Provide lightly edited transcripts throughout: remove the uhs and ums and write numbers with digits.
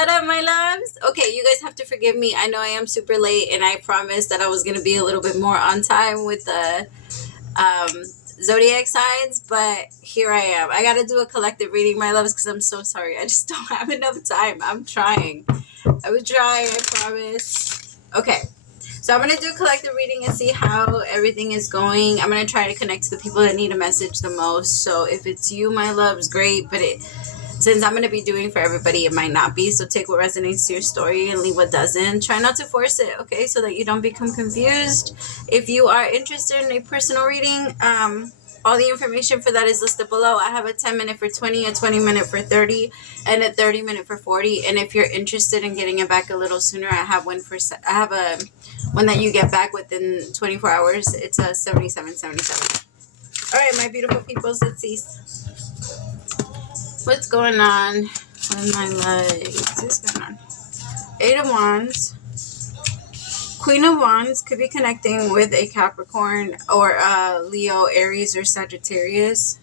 What up, my loves? Okay, you guys have to forgive me. I know I am super late, and I promised that I was going to be a little bit more on time with the zodiac signs, but here I am. I got to do a collective reading, my loves, because I'm so sorry. I just don't have enough time. I'm trying. I would try, I promise. Okay, so I'm going to do a collective reading and see how everything is going. I'm going to try to connect to the people that need a message the most. So if it's you, my loves, great, but since I'm going to be doing for everybody, it might not be. So take what resonates to your story and leave what doesn't. Try not to force it, okay? So that you don't become confused. If you are interested in a personal reading, all the information for that is listed below. I have a 10-minute for 20, a 20-minute for 30, and a 30-minute for 40. And if you're interested in getting it back a little sooner, I have one that you get back within 24 hours. It's a 77.77. All right, my beautiful peoples, let's see. What's going on with my life? What's going on? 8 of Wands. Queen of Wands could be connecting with a Capricorn or a Leo, Aries, or Sagittarius.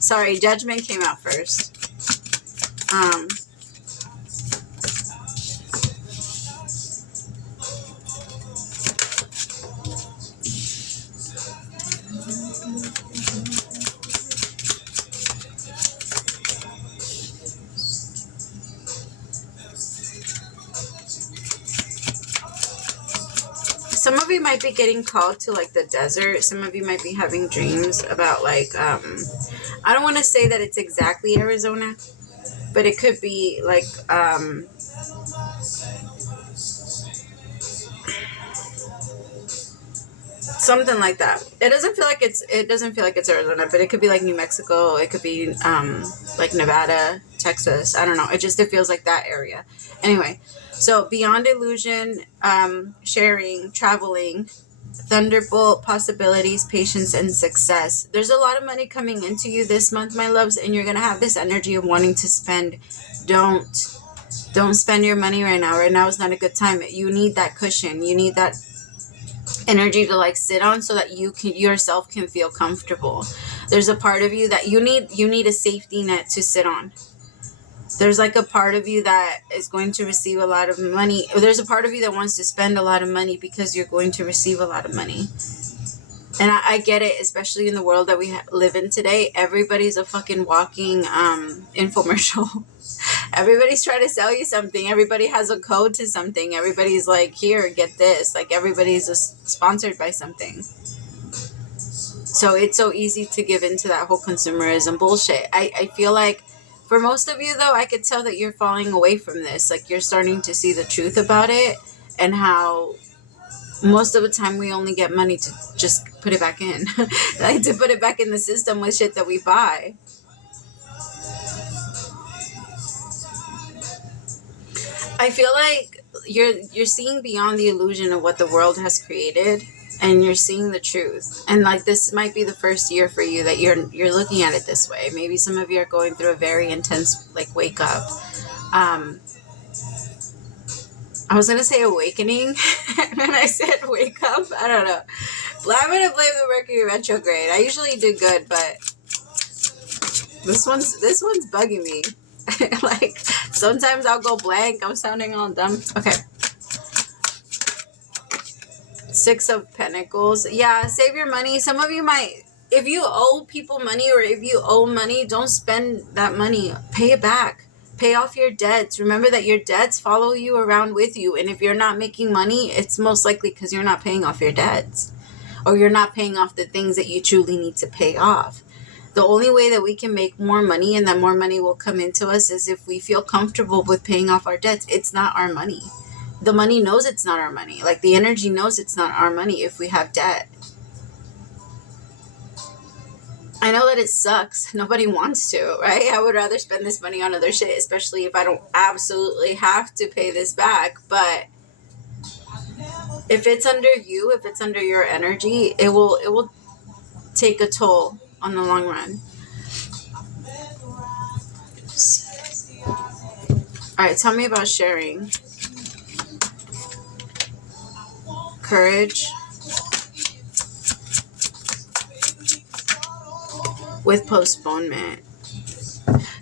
Sorry, Judgment came out first. Some of you might be getting called to like the desert. Some of you might be having dreams about like, I don't want to say that it's exactly Arizona, but it could be like, something like that. It doesn't feel like it's Arizona, but it could be like New Mexico. It could be like Nevada, Texas. I don't know. It feels like that area. Anyway, so beyond illusion, sharing, traveling, thunderbolt, possibilities, patience, and success. There's a lot of money coming into you this month, my loves, and you're gonna have this energy of wanting to spend. Don't spend your money right now. Right now is not a good time. You need that cushion. You need that energy to like sit on so that you can yourself can feel comfortable. There's a part of you that you need a safety net to sit on. There's like a part of you that is going to receive a lot of money. There's a part of you that wants to spend a lot of money because you're going to receive a lot of money. And I get it, especially in the world that we live in today. Everybody's a fucking walking infomercial. Everybody's trying to sell you something. Everybody has a code to something. Everybody's like, here, get this. Like, everybody's just sponsored by something. So it's so easy to give into that whole consumerism bullshit. I feel like for most of you, though, I could tell that you're falling away from this. Like, you're starting to see the truth about it and how most of the time we only get money to just put it back in. Like, to put it back in the system with shit that we buy. I feel like you're seeing beyond the illusion of what the world has created, and you're seeing the truth. And like, this might be the first year for you that you're looking at it this way. Maybe some of you are going through a very intense like wake up. I was gonna say awakening, and then I said wake up. I don't know. Well, I'm gonna blame the Mercury retrograde. I usually do good, but this one's bugging me. Like, sometimes I'll go blank. I'm sounding all dumb. Okay. 6 of Pentacles. Yeah, save your money. Some of you might, if you owe people money or if you owe money, don't spend that money. Pay it back. Pay off your debts. Remember that your debts follow you around with you. And if you're not making money, it's most likely because you're not paying off your debts. Or you're not paying off the things that you truly need to pay off. The only way that we can make more money and that more money will come into us is if we feel comfortable with paying off our debts. It's not our money. The money knows it's not our money. Like, the energy knows it's not our money if we have debt. I know that it sucks. Nobody wants to, right? I would rather spend this money on other shit, especially if I don't absolutely have to pay this back. But if it's under you, if it's under your energy, it will take a toll on the long run. All right, tell me about sharing. Courage. With postponement.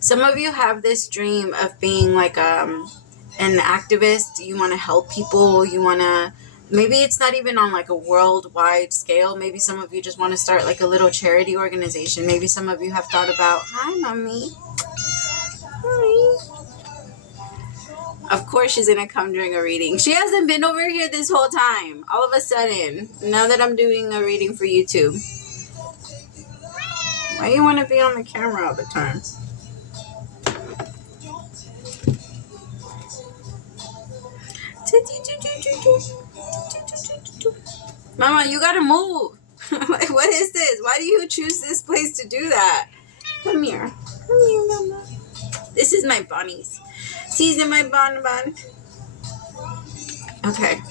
Some of you have this dream of being like an activist. You want to help people. You want to, maybe it's not even on like a worldwide scale. Maybe some of you just want to start like a little charity organization. Maybe some of you have thought about, hi, mommy. Hi. Of course she's going to come during a reading. She hasn't been over here this whole time. All of a sudden, now that I'm doing a reading for YouTube. Why you want to be on the camera all the time? Mama, you gotta move. Like, what is this? Why do you choose this place to do that? Come here. Come here, Mama. This is my bunnies. Season my bonbon. Okay.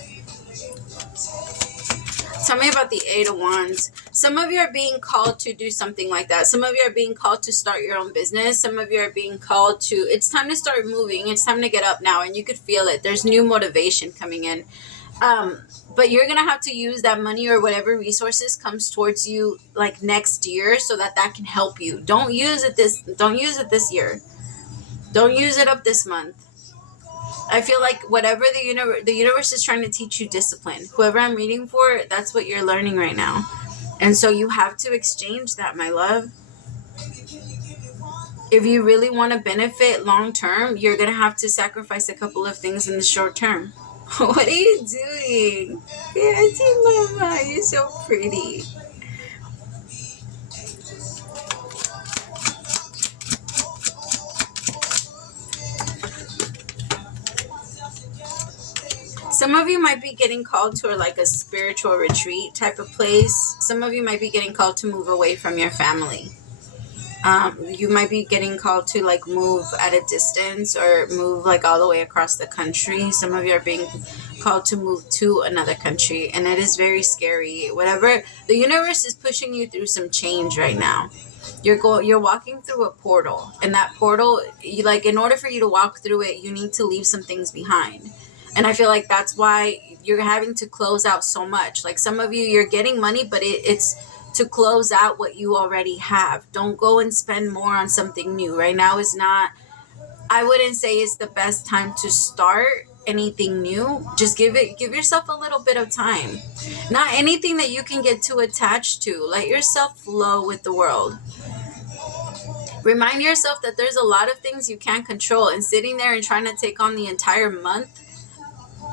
Tell me about the Eight of Wands. Some of you are being called to do something like that. Some of you are being called to start your own business. Some of you are being called to, it's time to start moving. It's time to get up now, and you could feel it. There's new motivation coming in. But you're going to have to use that money or whatever resources comes towards you like next year so that can help you. Don't use it this year. Don't use it up this month. I feel like whatever the universe is trying to teach you discipline. Whoever I'm reading for, that's what you're learning right now. And so you have to exchange that, my love. If you really want to benefit long term, you're going to have to sacrifice a couple of things in the short term. What are you doing? Auntie Mama, you're so pretty. Some of you might be getting called to like a spiritual retreat type of place. Some of you might be getting called to move away from your family. You might be getting called to like move at a distance or move like all the way across the country. Some of you are being called to move to another country, and it is very scary. Whatever, the universe is pushing you through some change right now. You're walking through a portal, and that portal, in order for you to walk through it, you need to leave some things behind. And I feel like that's why you're having to close out so much. Like some of you, you're getting money, but it's to close out what you already have. Don't go and spend more on something new. Right now is not, I wouldn't say it's the best time to start anything new. Just give yourself a little bit of time. Not anything that you can get too attached to. Let yourself flow with the world. Remind yourself that there's a lot of things you can't control, and sitting there and trying to take on the entire month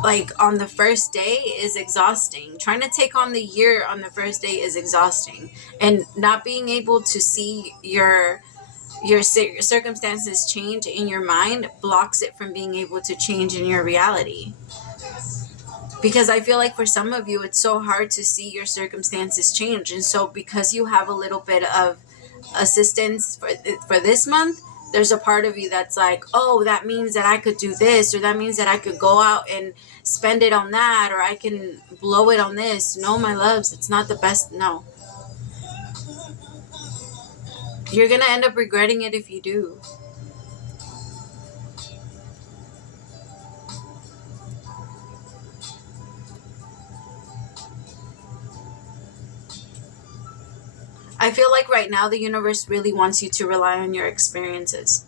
like on the first day is exhausting. Trying to take on the year on the first day is exhausting, and not being able to see your circumstances change in your mind blocks it from being able to change in your reality. Because I feel like for some of you, it's so hard to see your circumstances change. And so because you have a little bit of assistance for this month, there's a part of you that's like, oh, that means that I could do this, or that means that I could go out and spend it on that, or I can blow it on this. No, my loves, it's not the best. No. You're going to end up regretting it if you do. I feel like right now the universe really wants you to rely on your experiences.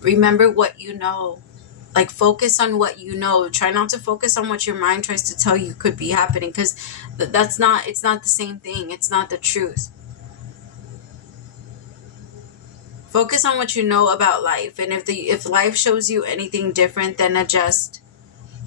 Remember what you know. Like, focus on what you know. Try not to focus on what your mind tries to tell you could be happening, because it's not the same thing. It's not the truth. Focus on what you know about life, and if life shows you anything different, then adjust.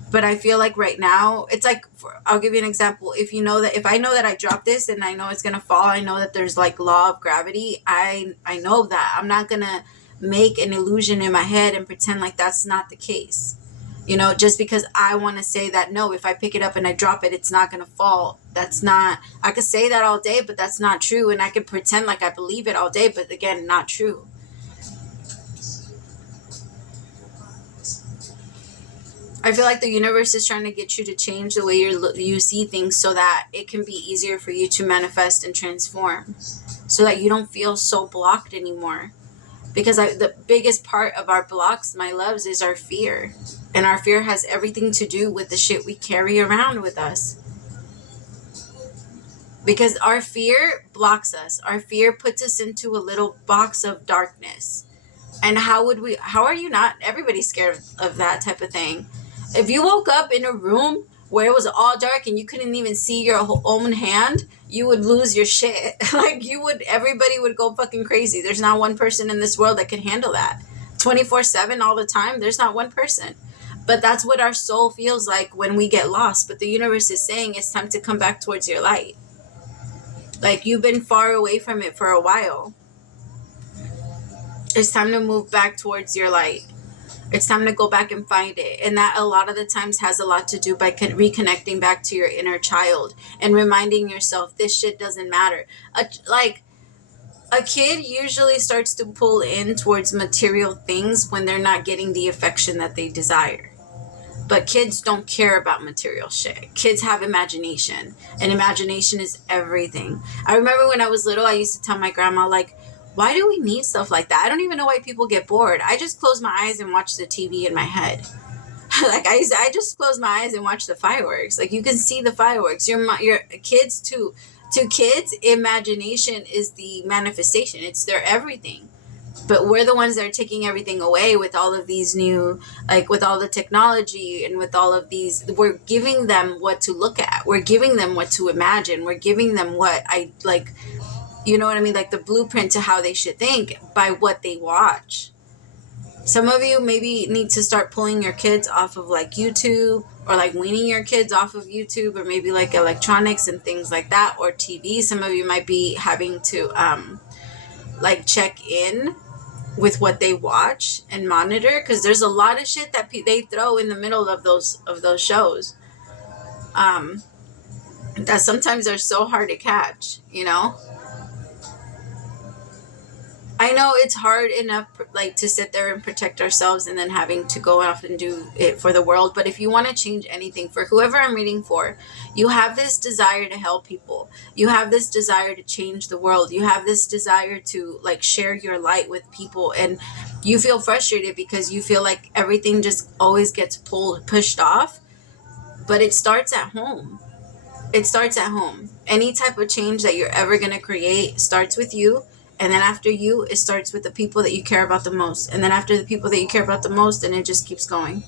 But I feel like right now, it's like, I'll give you an example. If I know that I drop this and I know it's going to fall, I know that there's like law of gravity. I know that. I'm not going to make an illusion in my head and pretend like that's not the case. Just because I want to say that, no, if I pick it up and I drop it, it's not going to fall. That's not, I could say that all day, but that's not true. And I could pretend like I believe it all day, but again, not true. I feel like the universe is trying to get you to change the way you see things so that it can be easier for you to manifest and transform, so that you don't feel so blocked anymore. Because the biggest part of our blocks, my loves, is our fear. And our fear has everything to do with the shit we carry around with us. Because our fear blocks us. Our fear puts us into a little box of darkness. And how are you not? Everybody's scared of that type of thing. If you woke up in a room where it was all dark and you couldn't even see your own hand, you would lose your shit. Like, everybody would go fucking crazy. There's not one person in this world that can handle that. 24/7 all the time, there's not one person. But that's what our soul feels like when we get lost. But the universe is saying it's time to come back towards your light. Like, you've been far away from it for a while. It's time to move back towards your light. It's time to go back and find it. And that a lot of the times has a lot to do by reconnecting back to your inner child and reminding yourself this shit doesn't matter. A kid usually starts to pull in towards material things when they're not getting the affection that they desire. But kids don't care about material shit. Kids have imagination, and imagination is everything. I remember when I was little, I used to tell my grandma, like, why do we need stuff like that? I don't even know why people get bored. I just close my eyes and watch the TV in my head. Like, I just close my eyes and watch the fireworks. Like, you can see the fireworks. Your kids too. To kids, imagination is the manifestation. It's their everything. But we're the ones that are taking everything away with all of these new, like, with all the technology and with all of these, we're giving them what to look at. We're giving them what to imagine. We're giving them what you know what I mean? Like, the blueprint to how they should think by what they watch. Some of you maybe need to start pulling your kids off of, like, YouTube, or like weaning your kids off of YouTube, or maybe like electronics and things like that, or TV. Some of you might be having to like check in with what they watch and monitor, because there's a lot of shit that they throw in the middle of those shows that sometimes are so hard to catch, you know. I know it's hard enough, like, to sit there and protect ourselves and then having to go off and do it for the world. But if you want to change anything, for whoever I'm reading for, you have this desire to help people. You have this desire to change the world. You have this desire to, like, share your light with people. And you feel frustrated because you feel like everything just always gets pushed off. But it starts at home. It starts at home. Any type of change that you're ever going to create starts with you. And then after you, it starts with the people that you care about the most. And then after the people that you care about the most, and it just keeps going.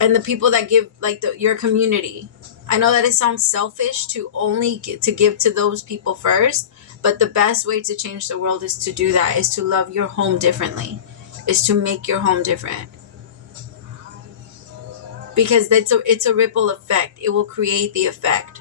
And the people that give, like, your community. I know that it sounds selfish to only to give to those people first. But the best way to change the world is to do that, is to love your home differently. Is to make your home different. Because it's a ripple effect. It will create the effect.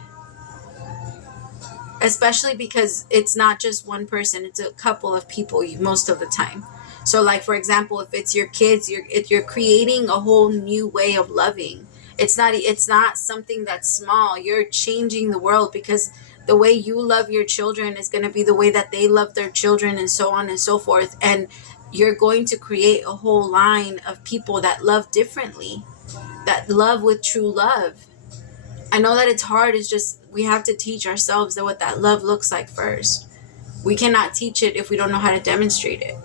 Especially because it's not just one person, it's a couple of people most of the time. So, like, for example, if it's your kids, you're creating a whole new way of loving. It's not something that's small. You're changing the world, because the way you love your children is going to be the way that they love their children, and so on and so forth. And you're going to create a whole line of people that love differently, that love with true love. I know that it's hard. It's just, we have to teach ourselves that what that love looks like first. We cannot teach it if we don't know how to demonstrate it.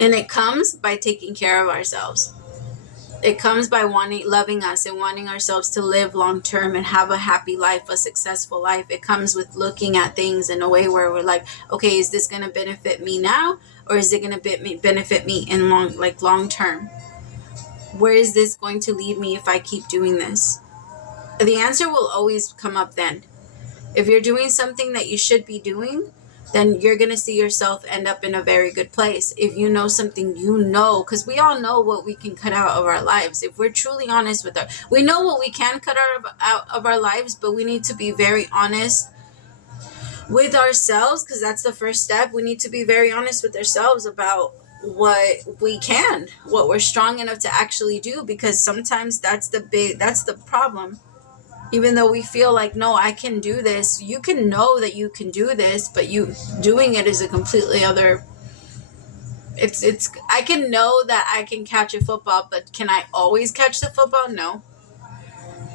And it comes by taking care of ourselves. It comes by loving us and wanting ourselves to live long term and have a happy life, a successful life. It comes with looking at things in a way where we're like, okay, is this going to benefit me now, or is it going to benefit me in long term? Where is this going to lead me if I keep doing this? The answer will always come up then. If you're doing something that you should be doing, then you're going to see yourself end up in a very good place. If you know something, because we all know what we can cut out of our lives. If we're truly honest with we know what we can cut out of our lives, but we need to be very honest with ourselves, because that's the first step. We need to be very honest with ourselves about what we're strong enough to actually do, because sometimes that's the problem. Even though we feel like, no, I can do this, you can know that you can do this, but you doing it is a completely other. It's I can know that I can catch a football, but can I always catch the football? No.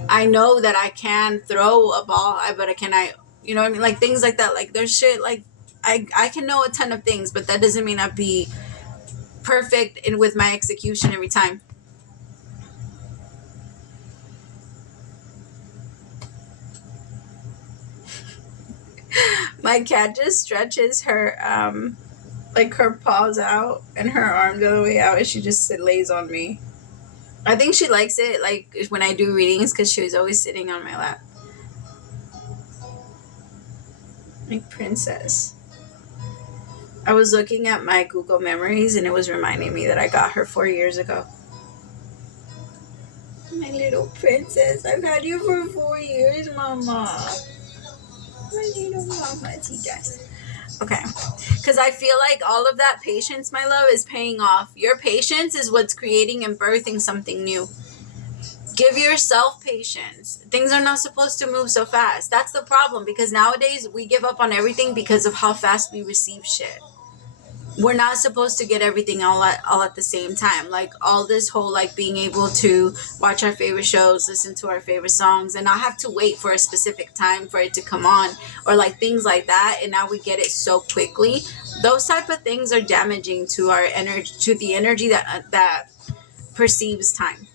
I know that I can throw a ball, but can I, you know what I mean? Like, things like that. Like, there's shit, like, I can know a ton of things, but that doesn't mean I'd be perfect with my execution every time. My cat just stretches her like her paws out and her arms the other way out, and she just lays on me. I think she likes it, like when I do readings, because she was always sitting on my lap. My princess. I was looking at my Google memories and it was reminding me that I got her 4 years ago. My little princess. I've had you for 4 years, Mama. My little mama, does. Okay. Because I feel like all of that patience, my love, is paying off. Your patience is what's creating and birthing something new. Give yourself patience. Things are not supposed to move so fast. That's the problem, because nowadays we give up on everything because of how fast we receive shit. We're not supposed to get everything all at the same time. Like all this whole like being able to watch our favorite shows, listen to our favorite songs, and not have to wait for a specific time for it to come on, or like things like that, and now we get it so quickly. Those type of things are damaging to our energy, to the energy that perceives time.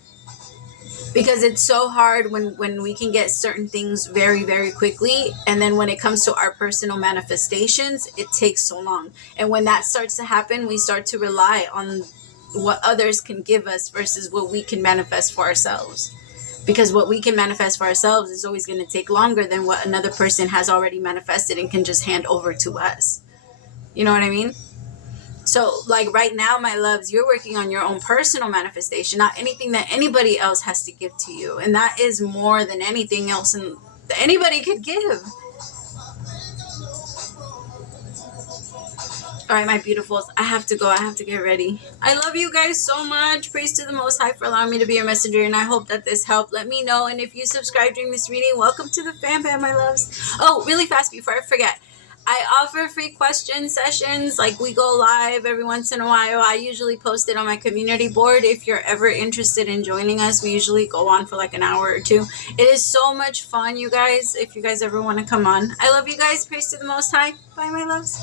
Because it's so hard when we can get certain things very, very quickly, and then when it comes to our personal manifestations, it takes so long. And when that starts to happen, we start to rely on what others can give us versus what we can manifest for ourselves, because what we can manifest for ourselves is always going to take longer than what another person has already manifested and can just hand over to us. You know what I mean? So, like right now, my loves, you're working on your own personal manifestation, not anything that anybody else has to give to you. And that is more than anything else that anybody could give. All right, my beautifuls, I have to go. I have to get ready. I love you guys so much. Praise to the Most High for allowing me to be your messenger. And I hope that this helped. Let me know. And if you subscribe during this reading, welcome to the fam bam, my loves. Oh, really fast before I forget. I offer free question sessions. Like we go live every once in a while. I usually post it on my community board. If you're ever interested in joining us, we usually go on for like an hour or two. It is so much fun, you guys. If you guys ever want to come on. I love you guys. Praise to the Most High. Bye, my loves.